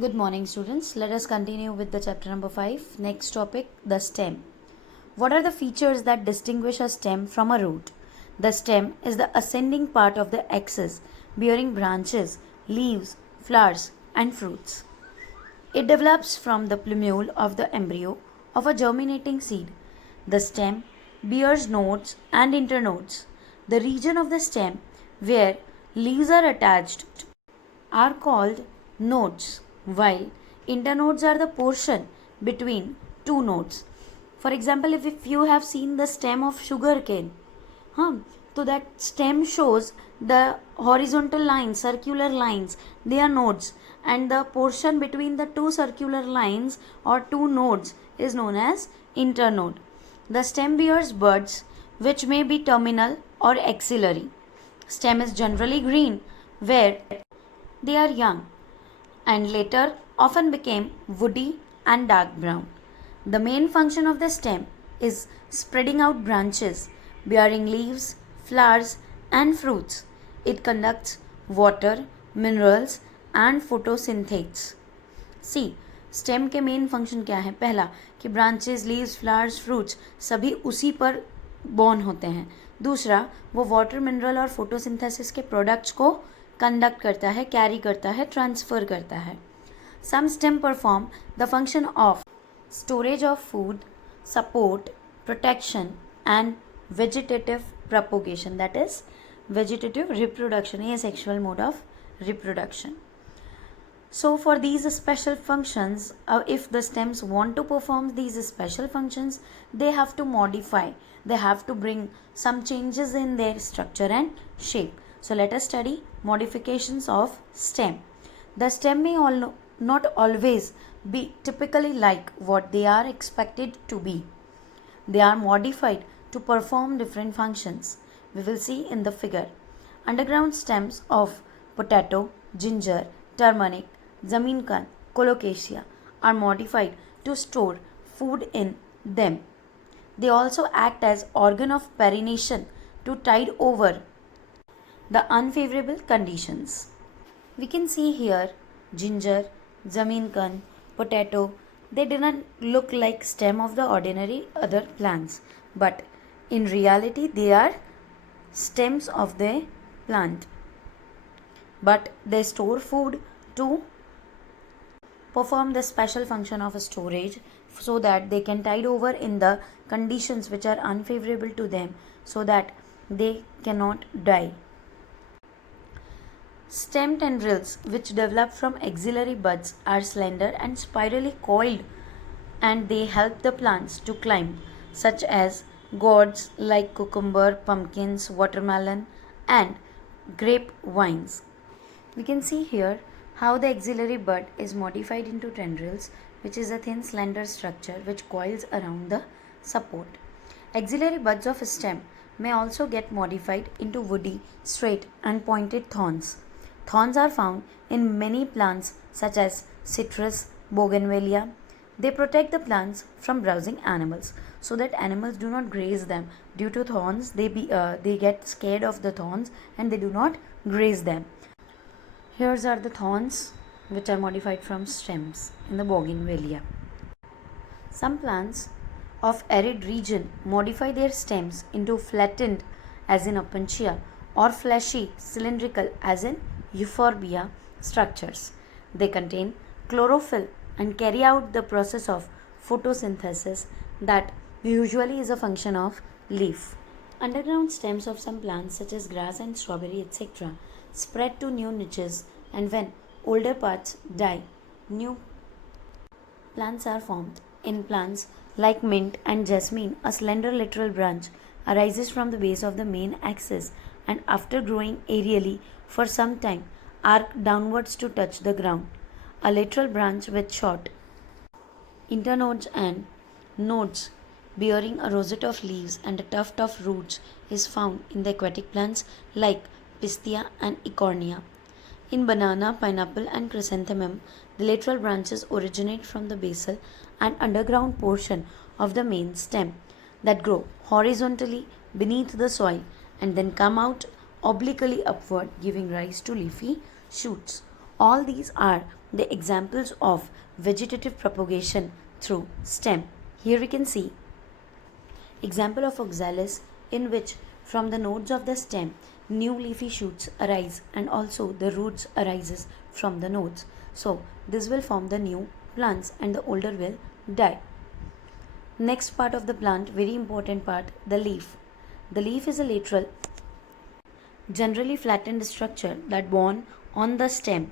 Good morning, students. Let us continue with the chapter number 5. Next topic, the stem. What are the features that distinguish a stem from a root? The stem is the ascending part of the axis, bearing branches, leaves, flowers, and fruits. It develops from the plumule of the embryo of a germinating seed. The stem bears nodes and internodes. The region of the stem where leaves are attached are called nodes, while internodes are the portion between two nodes. For example, if you have seen the stem of sugar cane, huh, so that stem shows the horizontal lines, circular lines, they are nodes, and the portion between the two circular lines or two nodes is known as internode. The stem bears buds which may be terminal or axillary. Stem is generally green where they are young and later often became woody and dark brown. The main function of the stem is spreading out branches, bearing leaves, flowers, and fruits. It conducts water, minerals, and photosynthesis. See stem के main function क्या है? पहला कि branches, leaves, flowers, fruits सभी उसी पर born होते हैं. दूसरा, वो वाटर, मिनरल और फोटोसिंथेसिस के प्रोडक्ट्स को कंडक्ट करता है, कैरी करता है, ट्रांसफ़र करता है. Some stem perform the function of storage of food, support, protection and vegetative propagation, that is vegetative reproduction, asexual mode of reproduction. So for these special functions, if the stems want to perform these special functions, they have to modify, they have to bring some changes in their structure and shape. So let us study modifications of stem. The stem may not always be typically like what they are expected to be. They are modified to perform different functions. We will see in the figure. Underground stems of potato, ginger, turmeric, Zaminkan, colocasia are modified to store food in them. They also act as organ of perennation to tide over the unfavorable conditions. We can see here ginger, Zaminkan, potato. They do not look like stem of the ordinary other plants, but in reality they are stems of the plant. But they store food to perform the special function of storage so that they can tide over in the conditions which are unfavorable to them so that they cannot die. Stem tendrils which develop from axillary buds are slender and spirally coiled, and they help the plants to climb, such as gourds like cucumber, pumpkins, watermelon, and grape vines. We can see here how the axillary bud is modified into tendrils, which is a thin slender structure which coils around the support. Axillary buds of a stem may also get modified into woody, straight and pointed thorns. Thorns are found in many plants such as citrus, bougainvillea. They protect the plants from browsing animals so that animals do not graze them. Due to thorns, they get scared of the thorns and they do not graze them. Here are the thorns which are modified from stems in the bougainvillea. Some plants of arid region modify their stems into flattened as in opuntia or fleshy cylindrical as in euphorbia structures. They contain chlorophyll and carry out the process of photosynthesis that usually is a function of leaf. Underground stems of some plants such as grass and strawberry etc. spread to new niches, and when older parts die, new plants are formed. In plants like mint and jasmine, a slender lateral branch arises from the base of the main axis and after growing aerially for some time arc downwards to touch the ground. A lateral branch with short internodes and nodes bearing a rosette of leaves and a tuft of roots is found in the aquatic plants like Pistia and Eichhornia. In banana, pineapple and chrysanthemum, the lateral branches originate from the basal and underground portion of the main stem that grow horizontally beneath the soil and then come out obliquely upward, giving rise to leafy shoots. All these are the examples of vegetative propagation through stem. Here we can see example of oxalis, in which from the nodes of the stem new leafy shoots arise and also the roots arises from the nodes. So this will form the new plants and the older will die. Next part of the plant, very important part, the leaf. The leaf is a lateral, generally flattened structure that born on the stem.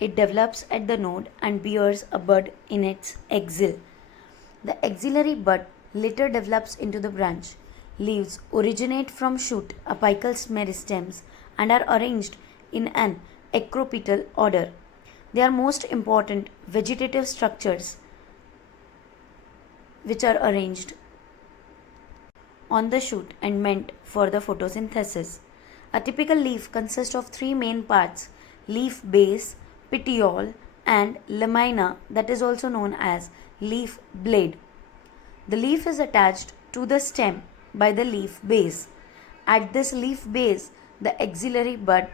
It develops at the node and bears a bud in its axil. The axillary bud later develops into the branch. Leaves originate from shoot apical meristems and are arranged in an acropetal order. They are most important vegetative structures which are arranged on the shoot and meant for the photosynthesis. A typical leaf consists of three main parts: leaf base, petiole, and lamina, that is also known as leaf blade. The leaf is attached to the stem by the leaf base. At this leaf base, the axillary bud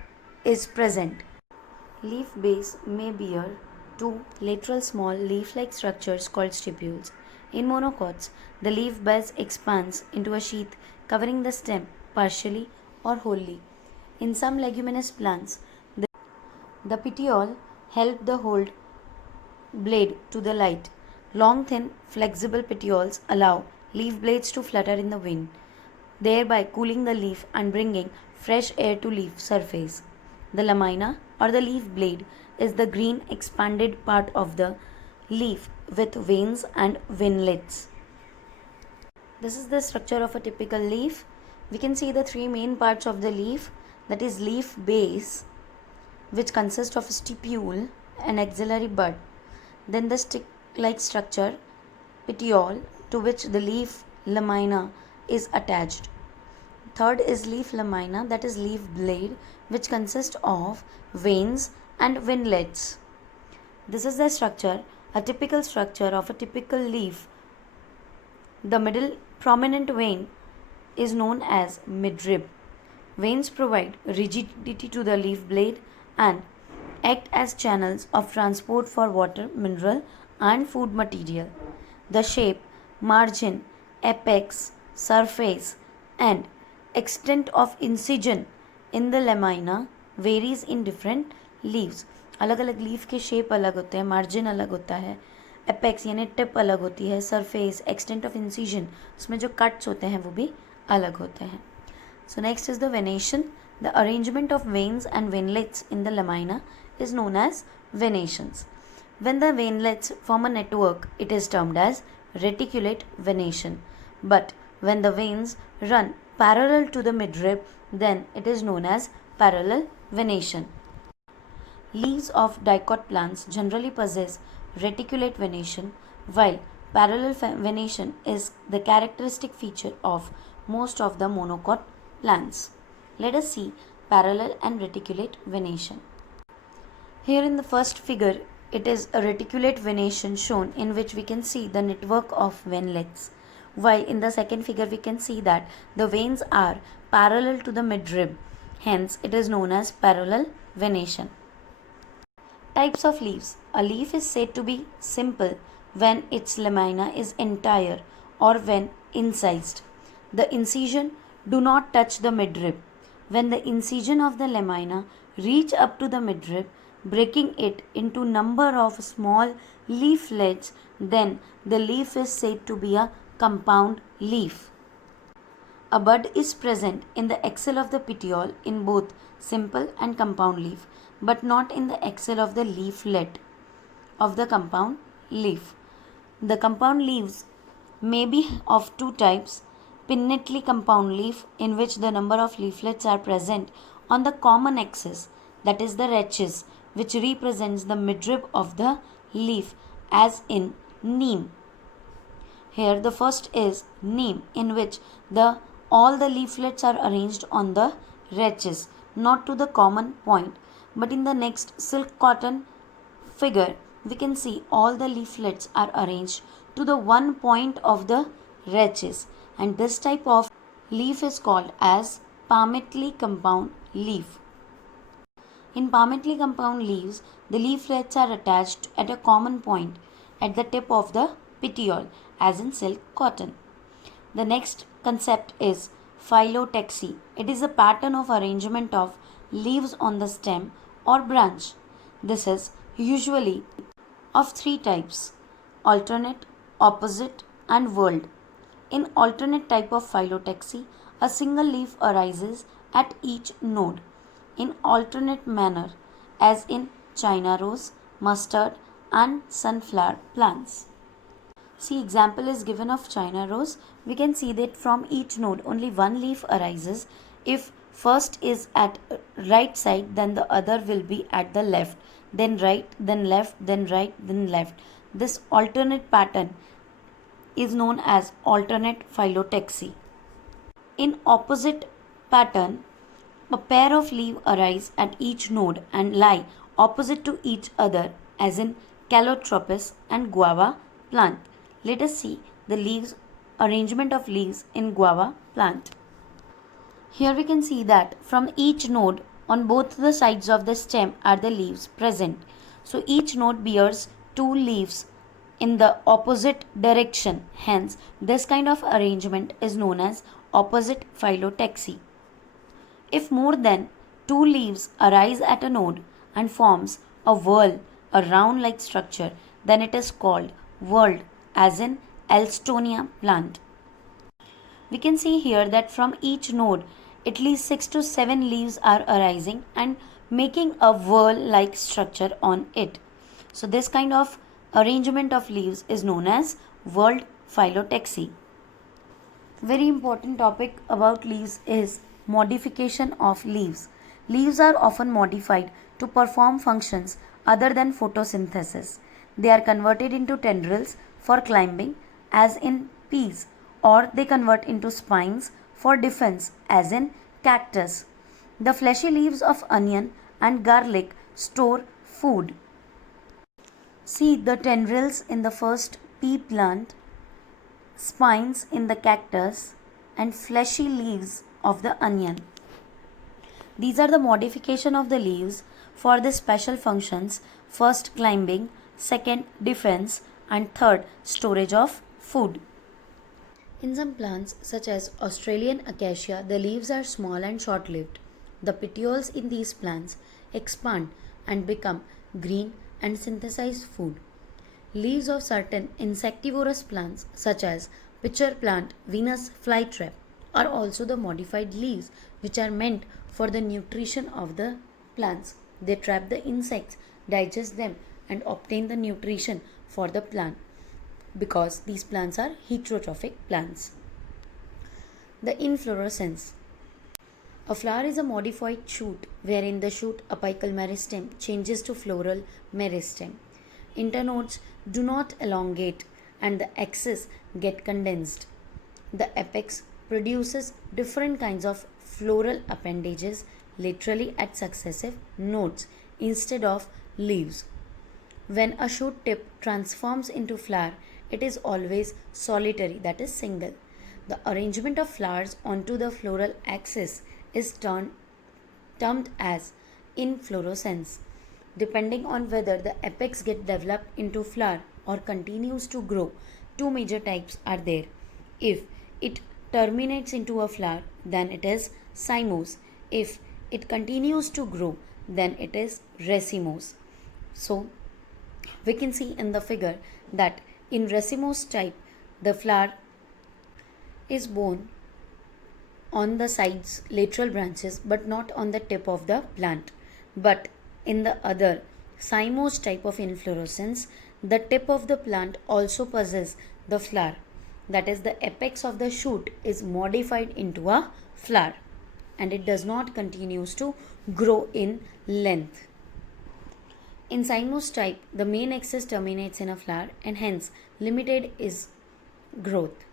is present. Leaf base may bear two lateral small leaf-like structures called stipules. In monocots, the leaf base expands into a sheath covering the stem partially or wholly. In some leguminous plants, the petiole help the hold blade to the light. Long, thin, flexible petioles allow leaf blades to flutter in the wind, thereby cooling the leaf and bringing fresh air to leaf surface. The lamina or the leaf blade is the green expanded part of the leaf with veins and vinelets. This is the structure of a typical leaf. We can see the three main parts of the leaf, that is leaf base, which consists of a stipule and axillary bud. Then the stick-like structure, petiole, to which the leaf lamina is attached. Third is leaf lamina, that is leaf blade, which consists of veins and vinelets. This is the structure, a typical structure of a typical leaf. The middle prominent vein is known as midrib. Veins provide rigidity to the leaf blade and act as channels of transport for water, mineral, and food material. The shape, margin, apex, surface, and extent of incision in the lamina varies in different leaves. अलग अलग leaf के shape अलग होते हैं, margin अलग होता है, apex यानी टिप अलग होती है, सरफेस, एक्सटेंट ऑफ इंसिजन, उसमें जो कट्स होते हैं वो भी अलग होते हैं. So next is the venation. The arrangement of veins and veinlets in the lamina is known as venations. When the veinlets form a network, it is termed as reticulate venation. But when the veins run parallel to the midrib, then it is known as parallel venation. Leaves of dicot plants generally possess reticulate venation, while parallel venation is the characteristic feature of most of the monocot plants. Let us see parallel and reticulate venation. Here in the first figure, it is a reticulate venation shown, in which we can see the network of veinlets, while in the second figure we can see that the veins are parallel to the midrib, hence it is known as parallel venation. Types of leaves. A leaf is said to be simple when its lamina is entire or when incised. The incision do not touch the midrib. When the incision of the lamina reach up to the midrib, breaking it into number of small leaflets, then the leaf is said to be a compound leaf. A bud is present in the axil of the petiole in both simple and compound leaf, but not in the axil of the leaflet of the compound leaf. The compound leaves may be of two types: pinnately compound leaf, in which the number of leaflets are present on the common axis, that is the rachis, which represents the midrib of the leaf, as in neem. Here the first is neem, in which all the leaflets are arranged on the rachis, not to the common point. But in the next silk cotton figure, we can see all the leaflets are arranged to the one point of the rachis, and this type of leaf is called as palmately compound leaf. In palmately compound leaves, The leaflets are attached at a common point at the tip of the petiole, as in silk cotton. The next concept is phyllotaxy. It is a pattern of arrangement of leaves on the stem or branch. This is usually of three types: alternate, opposite, and whorled. In alternate type of phyllotaxy, a single leaf arises at each node in alternate manner, as in China rose, mustard, and sunflower plants. See, example is given of China rose. We can see that from each node only one leaf arises. If first is at right side, then the other will be at the left, then right, then left, then right, then left. This alternate pattern is known as alternate phyllotaxy. In opposite pattern, a pair of leaves arise at each node and lie opposite to each other, as in Calotropis and guava plant. Let us see the leaves arrangement of leaves in guava plant. Here we can see that from each node on both the sides of the stem are the leaves present. So each node bears two leaves in the opposite direction. Hence, this kind of arrangement is known as opposite phyllotaxy. If more than two leaves arise at a node and forms a whorl, a round-like structure, then it is called whorled, as in Alstonia plant. We can see here that from each node at least 6 to 7 leaves are arising and making a whorl-like structure on it. So this kind of arrangement of leaves is known as whorled phyllotaxy. Very important topic about leaves is modification of leaves. Leaves are often modified to perform functions other than photosynthesis. They are converted into tendrils for climbing, as in peas, or they convert into spines for defense, as in cactus. The fleshy leaves of onion and garlic store food. See the tendrils in the first pea plant, spines in the cactus, and fleshy leaves of the onion. These are the modification of the leaves for the special functions: first climbing, second defense, and third storage of food. In some plants such as Australian acacia, the leaves are small and short-lived. The petioles in these plants expand and become green and synthesize food. Leaves of certain insectivorous plants such as pitcher plant, Venus flytrap, are also the modified leaves which are meant for the nutrition of the plants. They trap the insects, digest them, and obtain the nutrition for the plant, because these plants are heterotrophic plants. The inflorescence. A flower is a modified shoot wherein the shoot apical meristem changes to floral meristem. Internodes do not elongate and the axis get condensed. The apex produces different kinds of floral appendages laterally at successive nodes instead of leaves. When a shoot tip transforms into flower, it is always solitary, that is single. The arrangement of flowers onto the floral axis is termed as inflorescence. Depending on whether the apex gets developed into flower or continues to grow, two major types are there. If it terminates into a flower, then it is cymose. If it continues to grow, then it is racemose. So, we can see in the figure that in racemose type, the flower is borne on the sides, lateral branches, but not on the tip of the plant. But in the other cymose type of inflorescence, the tip of the plant also possesses the flower. That is, the apex of the shoot is modified into a flower and it does not continues to grow in length. In cymose type, the main axis terminates in a flower and hence limited is growth.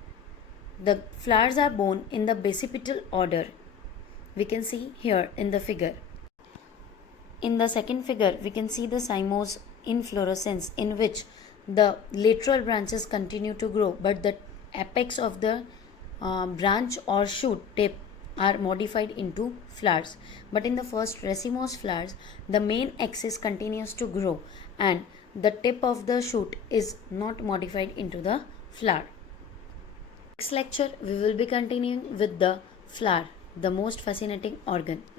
The flowers are borne in the basipetal order. We can see here in the figure. In the second figure, we can see the cymose inflorescence in which the lateral branches continue to grow, but the apex of the branch or shoot tip are modified into flowers. But in the first racemose flowers, the main axis continues to grow and the tip of the shoot is not modified into the flower. Next lecture, we will be continuing with the flower, the most fascinating organ.